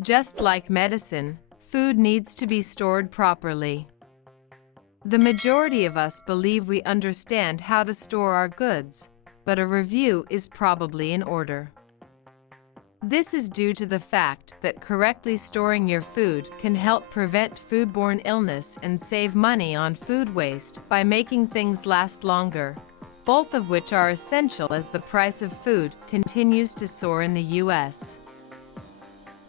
Just like medicine, food needs to be stored properly. The majority of us believe we understand how to store our goods, but a review is probably in order. This is due to the fact that correctly storing your food can help prevent foodborne illness and save money on food waste by making things last longer, both of which are essential as the price of food continues to soar in the U.S.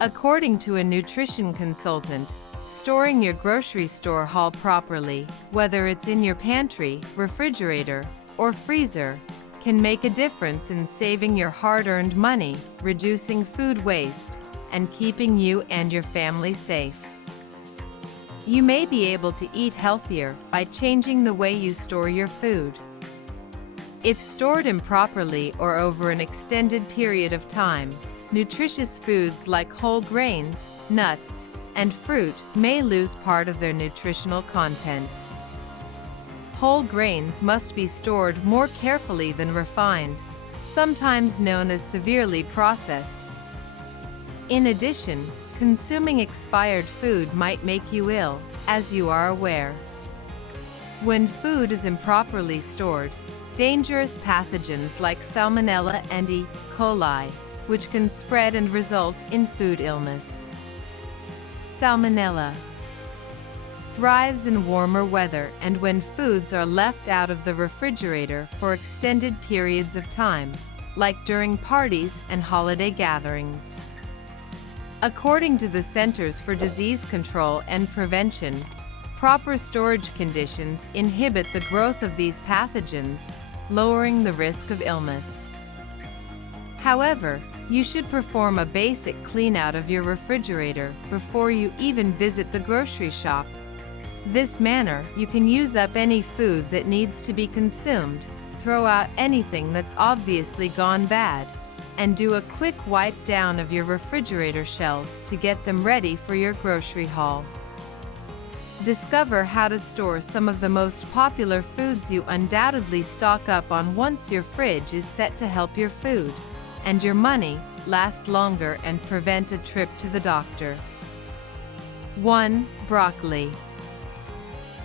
According to a nutrition consultant, storing your grocery store haul properly, whether it's in your pantry, refrigerator, or freezer, can make a difference in saving your hard-earned money, reducing food waste, and keeping you and your family safe. You may be able to eat healthier by changing the way you store your food. If stored improperly or over an extended period of time, nutritious foods like whole grains, nuts, and fruit may lose part of their nutritional content. Whole grains must be stored more carefully than refined, sometimes known as severely processed. In addition, consuming expired food might make you ill, as you are aware. When food is improperly stored, dangerous pathogens like Salmonella and E. coli, which can spread and result in food illness. Salmonella thrives in warmer weather and when foods are left out of the refrigerator for extended periods of time, like during parties and holiday gatherings. According to the Centers for Disease Control and Prevention, proper storage conditions inhibit the growth of these pathogens, lowering the risk of illness. However, you should perform a basic clean-out of your refrigerator before you even visit the grocery shop. This manner, you can use up any food that needs to be consumed, throw out anything that's obviously gone bad, and do a quick wipe down of your refrigerator shelves to get them ready for your grocery haul. Discover how to store some of the most popular foods you undoubtedly stock up on once your fridge is set to help your food and your money last longer and prevent a trip to the doctor. 1. Broccoli.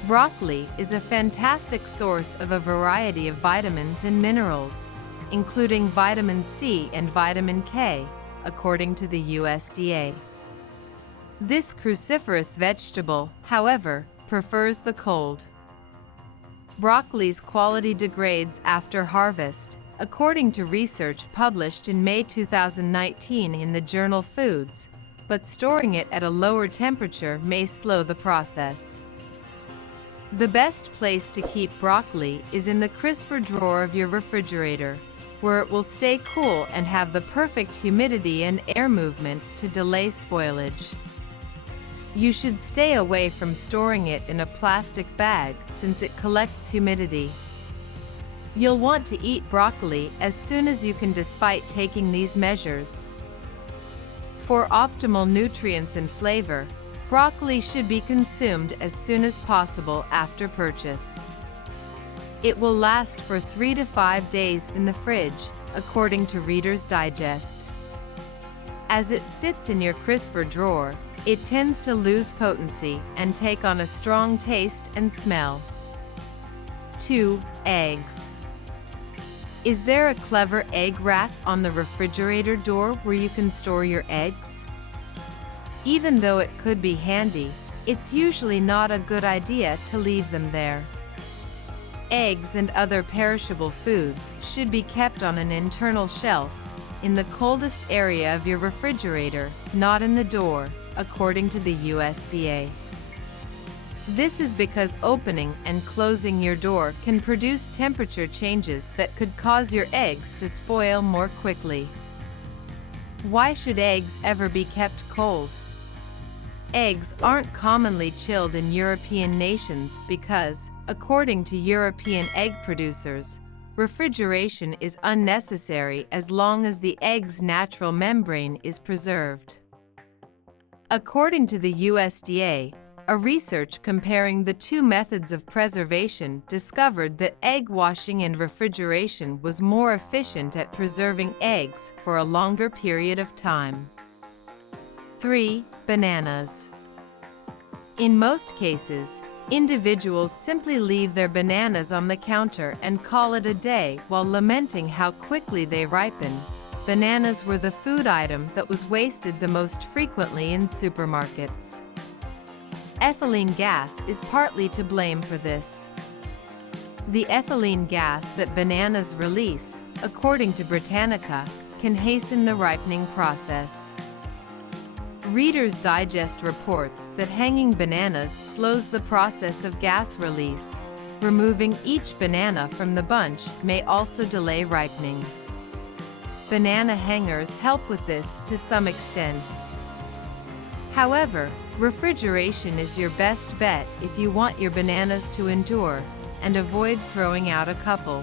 Broccoli is a fantastic source of a variety of vitamins and minerals, including vitamin C and vitamin K, according to the USDA. This cruciferous vegetable, however, prefers the cold. Broccoli's quality degrades after harvest, according to research published in May 2019 in the journal Foods, but storing it at a lower temperature may slow the process. The best place to keep broccoli is in the crisper drawer of your refrigerator, where it will stay cool and have the perfect humidity and air movement to delay spoilage. You should stay away from storing it in a plastic bag since it collects humidity. You'll want to eat broccoli as soon as you can despite taking these measures. For optimal nutrients and flavor, broccoli should be consumed as soon as possible after purchase. It will last for 3 to 5 days in the fridge, according to Reader's Digest. As it sits in your crisper drawer, it tends to lose potency and take on a strong taste and smell. 2. Eggs. Is there a clever egg rack on the refrigerator door where you can store your eggs? Even though it could be handy, it's usually not a good idea to leave them there. Eggs and other perishable foods should be kept on an internal shelf, in the coldest area of your refrigerator, not in the door, according to the USDA. This is because opening and closing your door can produce temperature changes that could cause your eggs to spoil more quickly. Why should eggs ever be kept cold? Eggs aren't commonly chilled in European nations because, according to European egg producers, refrigeration is unnecessary as long as the egg's natural membrane is preserved. According to the USDA, a research comparing the two methods of preservation discovered that egg washing and refrigeration was more efficient at preserving eggs for a longer period of time. 3. Bananas. In most cases, individuals simply leave their bananas on the counter and call it a day while lamenting how quickly they ripen. Bananas were the food item that was wasted the most frequently in supermarkets. Ethylene gas is partly to blame for this. The ethylene gas that bananas release, according to Britannica, can hasten the ripening process. Reader's Digest reports that hanging bananas slows the process of gas release. Removing each banana from the bunch may also delay ripening. Banana hangers help with this to some extent. However, refrigeration is your best bet if you want your bananas to endure, and avoid throwing out a couple.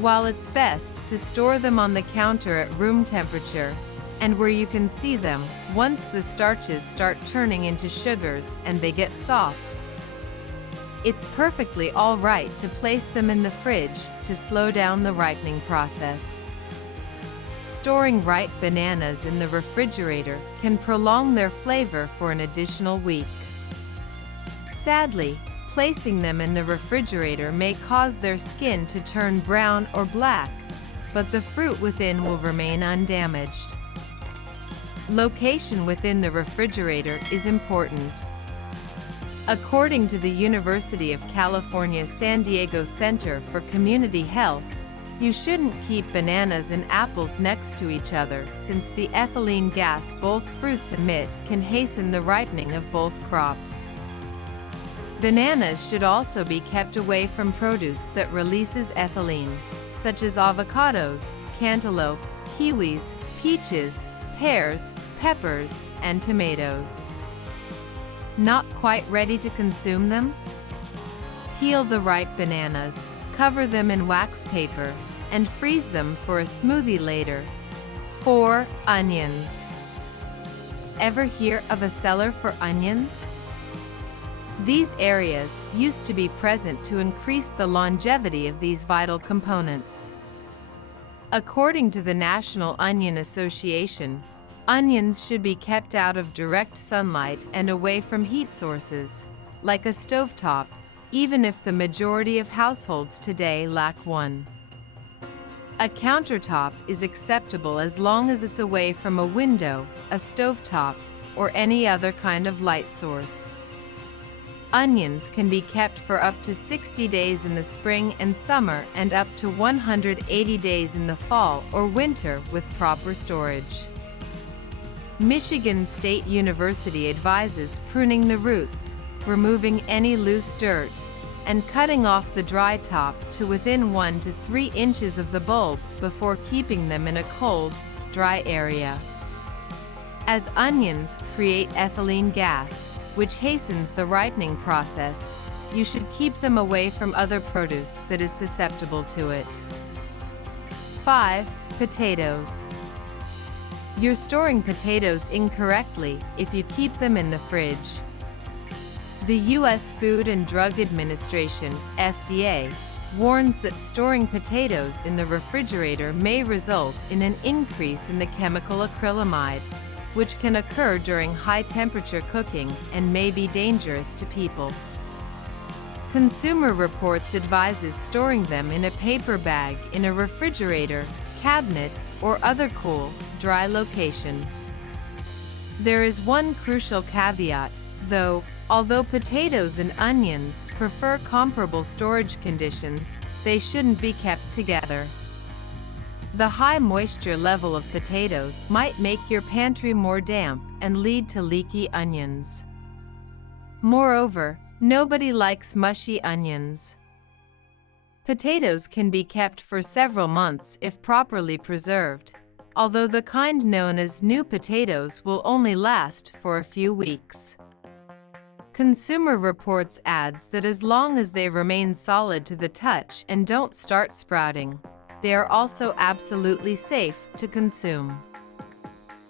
While it's best to store them on the counter at room temperature, and where you can see them once the starches start turning into sugars and they get soft, it's perfectly all right to place them in the fridge to slow down the ripening process. Storing ripe bananas in the refrigerator can prolong their flavor for an additional week. Sadly, placing them in the refrigerator may cause their skin to turn brown or black, but the fruit within will remain undamaged. Location within the refrigerator is important. According to the University of California San Diego Center for Community Health, you shouldn't keep bananas and apples next to each other since the ethylene gas both fruits emit can hasten the ripening of both crops. Bananas should also be kept away from produce that releases ethylene, such as avocados, cantaloupe, kiwis, peaches, pears, peppers, and tomatoes. Not quite ready to consume them? Peel the ripe bananas, cover them in wax paper, and freeze them for a smoothie later. 4. Onions. Ever hear of a cellar for onions? These areas used to be present to increase the longevity of these vital components. According to the National Onion Association, onions should be kept out of direct sunlight and away from heat sources, like a stovetop, even if the majority of households today lack one. A countertop is acceptable as long as it's away from a window, a stovetop, or any other kind of light source. Onions can be kept for up to 60 days in the spring and summer and up to 180 days in the fall or winter with proper storage. Michigan State University advises pruning the roots, removing any loose dirt, and cutting off the dry top to within 1 to 3 inches of the bulb before keeping them in a cold, dry area. As onions create ethylene gas, which hastens the ripening process, you should keep them away from other produce that is susceptible to it. 5. Potatoes. You're storing potatoes incorrectly if you keep them in the fridge. The U.S. Food and Drug Administration, FDA, warns that storing potatoes in the refrigerator may result in an increase in the chemical acrylamide, which can occur during high-temperature cooking and may be dangerous to people. Consumer Reports advises storing them in a paper bag in a refrigerator, cabinet, or other cool, dry location. There is one crucial caveat, though. Although potatoes and onions prefer comparable storage conditions, they shouldn't be kept together. The high moisture level of potatoes might make your pantry more damp and lead to leaky onions. Moreover, nobody likes mushy onions. Potatoes can be kept for several months if properly preserved, although the kind known as new potatoes will only last for a few weeks. Consumer Reports adds that as long as they remain solid to the touch and don't start sprouting, they are also absolutely safe to consume.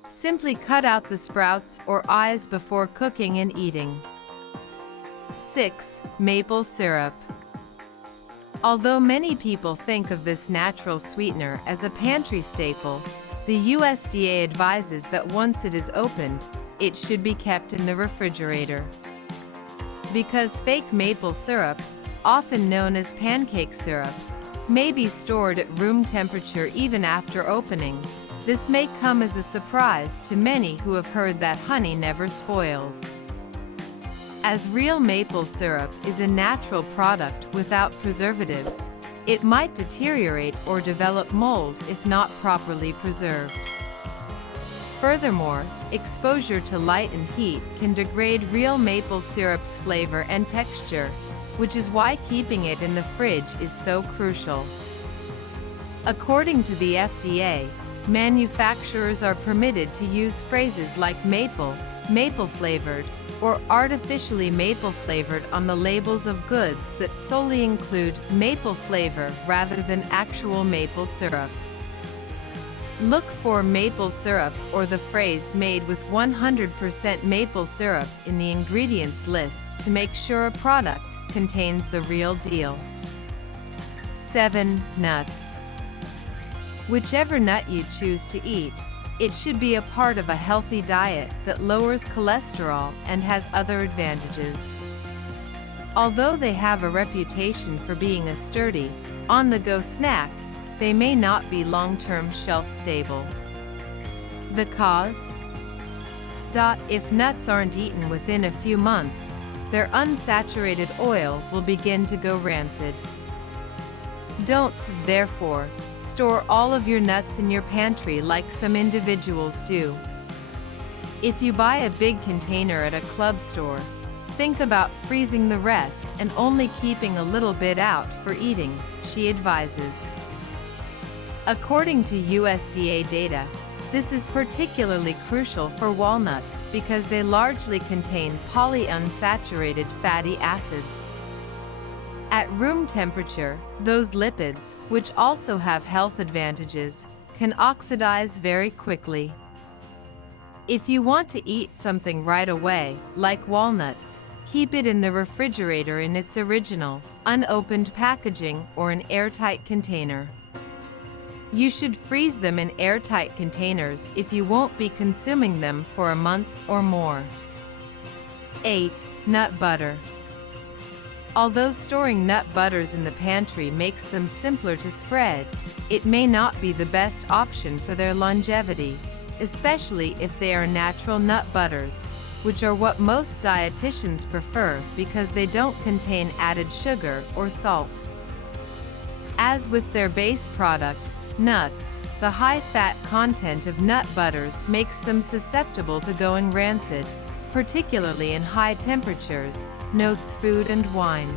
Simply cut out the sprouts or eyes before cooking and eating. 6. Maple syrup. Although many people think of this natural sweetener as a pantry staple, The USDA advises that once it is opened, it should be kept in the refrigerator. Because fake maple syrup, often known as pancake syrup, may be stored at room temperature even after opening, this may come as a surprise to many who have heard that honey never spoils. As real maple syrup is a natural product without preservatives, it might deteriorate or develop mold if not properly preserved. Furthermore, exposure to light and heat can degrade real maple syrup's flavor and texture, which is why keeping it in the fridge is so crucial. According to the FDA, manufacturers are permitted to use phrases like maple, maple-flavored, or artificially maple-flavored on the labels of goods that solely include maple flavor rather than actual maple syrup. Look for maple syrup or the phrase made with 100% maple syrup in the ingredients list to make sure a product contains the real deal. 7. Nuts. Whichever nut you choose to eat, it should be a part of a healthy diet that lowers cholesterol and has other advantages. Although they have a reputation for being a sturdy, on-the-go snack, they may not be long-term shelf-stable. The cause? If nuts aren't eaten within a few months, their unsaturated oil will begin to go rancid. Don't, therefore, store all of your nuts in your pantry like some individuals do. If you buy a big container at a club store, think about freezing the rest and only keeping a little bit out for eating, she advises. According to USDA data, this is particularly crucial for walnuts because they largely contain polyunsaturated fatty acids. At room temperature, those lipids, which also have health advantages, can oxidize very quickly. If you want to eat something right away, like walnuts, keep it in the refrigerator in its original, unopened packaging or an airtight container. You should freeze them in airtight containers if you won't be consuming them for a month or more. 8. Nut butter. Although storing nut butters in the pantry makes them simpler to spread, it may not be the best option for their longevity, especially if they are natural nut butters, which are what most dietitians prefer because they don't contain added sugar or salt. As with their base product, nuts, the high-fat content of nut butters makes them susceptible to going rancid, particularly in high temperatures, notes food and wine.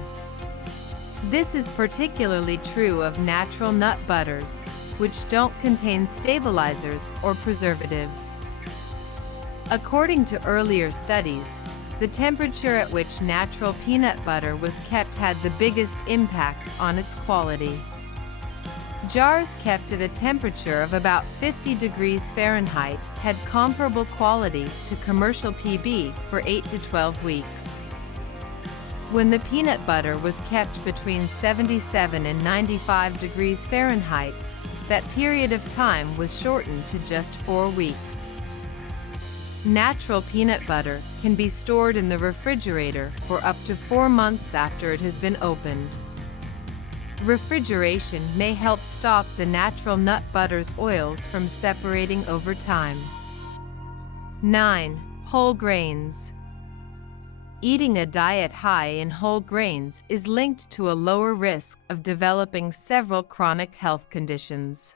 This is particularly true of natural nut butters, which don't contain stabilizers or preservatives. According to earlier studies, the temperature at which natural peanut butter was kept had the biggest impact on its quality. Jars kept at a temperature of about 50 degrees Fahrenheit had comparable quality to commercial PB for 8 to 12 weeks. When the peanut butter was kept between 77 and 95 degrees Fahrenheit, that period of time was shortened to just 4 weeks. Natural peanut butter can be stored in the refrigerator for up to 4 months after it has been opened. Refrigeration may help stop the natural nut butter's oils from separating over time. 9. Whole grains. Eating a diet high in whole grains is linked to a lower risk of developing several chronic health conditions.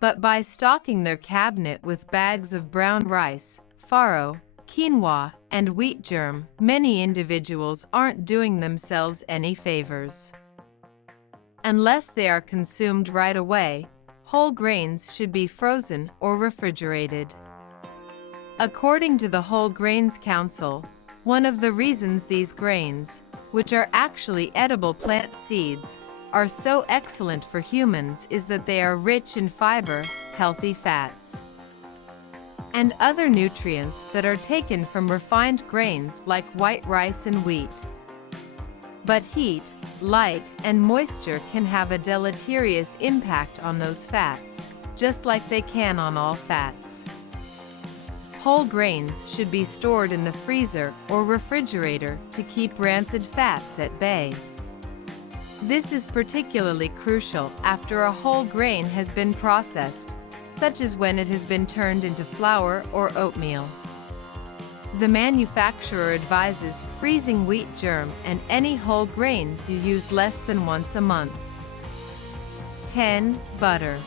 But by stocking their cabinet with bags of brown rice, farro, quinoa, and wheat germ, many individuals aren't doing themselves any favors. Unless they are consumed right away, whole grains should be frozen or refrigerated. According to the Whole Grains Council, one of the reasons these grains, which are actually edible plant seeds, are so excellent for humans is that they are rich in fiber, healthy fats, and other nutrients that are taken from refined grains like white rice and wheat. But heat, light, and moisture can have a deleterious impact on those fats, just like they can on all fats. Whole grains should be stored in the freezer or refrigerator to keep rancid fats at bay. This is particularly crucial after a whole grain has been processed, such as when it has been turned into flour or oatmeal. The manufacturer advises freezing wheat germ and any whole grains you use less than once a month. 10. Butter.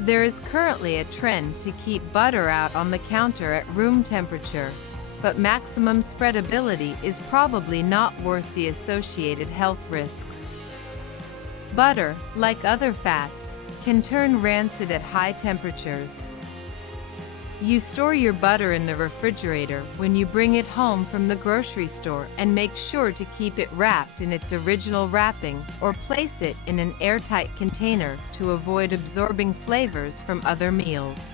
There is currently a trend to keep butter out on the counter at room temperature, but maximum spreadability is probably not worth the associated health risks. Butter, like other fats, can turn rancid at high temperatures. You store your butter in the refrigerator when you bring it home from the grocery store and make sure to keep it wrapped in its original wrapping or place it in an airtight container to avoid absorbing flavors from other meals.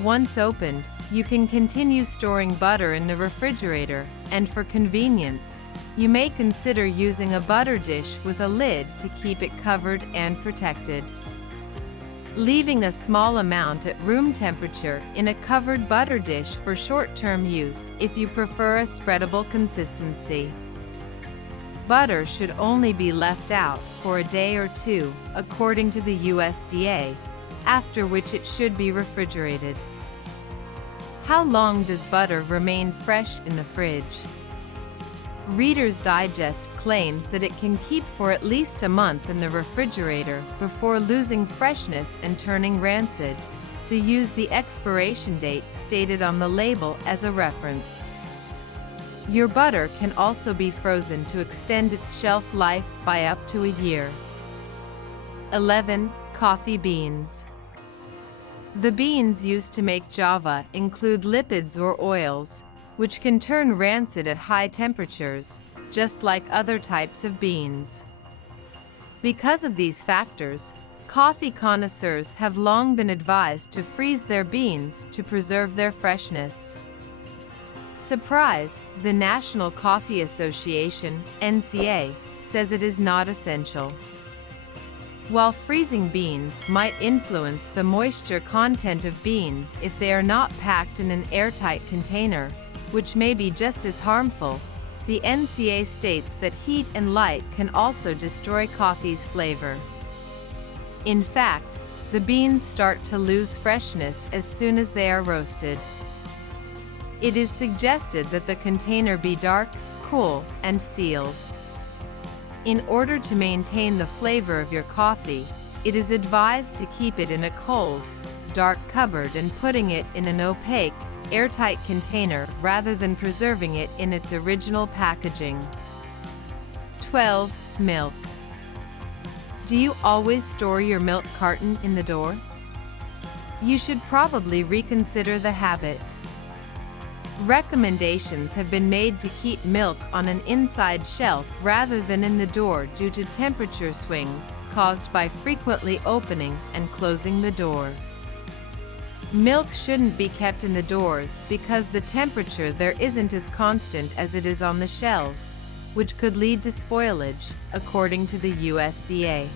Once opened, you can continue storing butter in the refrigerator, and for convenience, you may consider using a butter dish with a lid to keep it covered and protected. Leaving a small amount at room temperature in a covered butter dish for short-term use if you prefer a spreadable consistency. Butter should only be left out for a day or two, according to the USDA, after which it should be refrigerated. How long does butter remain fresh in the fridge? Reader's Digest claims that it can keep for at least a month in the refrigerator before losing freshness and turning rancid, so use the expiration date stated on the label as a reference. Your butter can also be frozen to extend its shelf life by up to a year. 11. Coffee beans. The beans used to make Java include lipids or oils, which can turn rancid at high temperatures, just like other types of beans. Because of these factors, coffee connoisseurs have long been advised to freeze their beans to preserve their freshness. Surprise! The National Coffee Association, NCA, says it is not essential. While freezing beans might influence the moisture content of beans if they are not packed in an airtight container, which may be just as harmful, the NCA states that heat and light can also destroy coffee's flavor. In fact, the beans start to lose freshness as soon as they are roasted. It is suggested that the container be dark, cool, and sealed. In order to maintain the flavor of your coffee, it is advised to keep it in a cold, dark cupboard and putting it in an opaque, airtight container rather than preserving it in its original packaging. 12. Milk. Do you always store your milk carton in the door? You should probably reconsider the habit. Recommendations have been made to keep milk on an inside shelf rather than in the door due to temperature swings caused by frequently opening and closing the door. Milk shouldn't be kept in the doors because the temperature there isn't as constant as it is on the shelves, which could lead to spoilage, according to the USDA.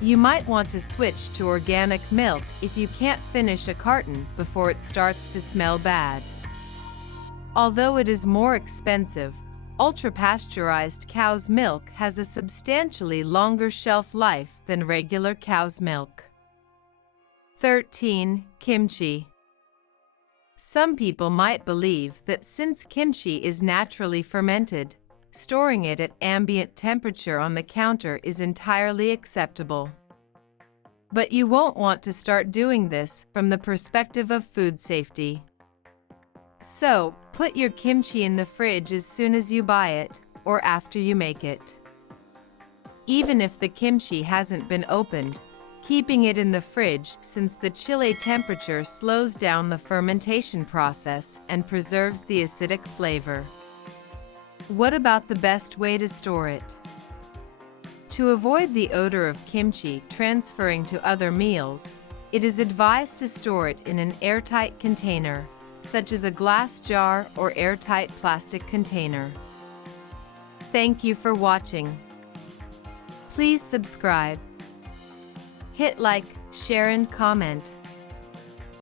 You might want to switch to organic milk if you can't finish a carton before it starts to smell bad. Although it is more expensive, ultra-pasteurized cow's milk has a substantially longer shelf life than regular cow's milk. 13. Kimchi. Some people might believe that since kimchi is naturally fermented, storing it at ambient temperature on the counter is entirely acceptable. But you won't want to start doing this from the perspective of food safety. So, put your kimchi in the fridge as soon as you buy it, or after you make it. Even if the kimchi hasn't been opened, keeping it in the fridge since the chilly temperature slows down the fermentation process and preserves the acidic flavor. What about the best way to store it? To avoid the odor of kimchi transferring to other meals, it is advised to store it in an airtight container, such as a glass jar or airtight plastic container. Thank you for watching. Please subscribe. Hit like, share and comment.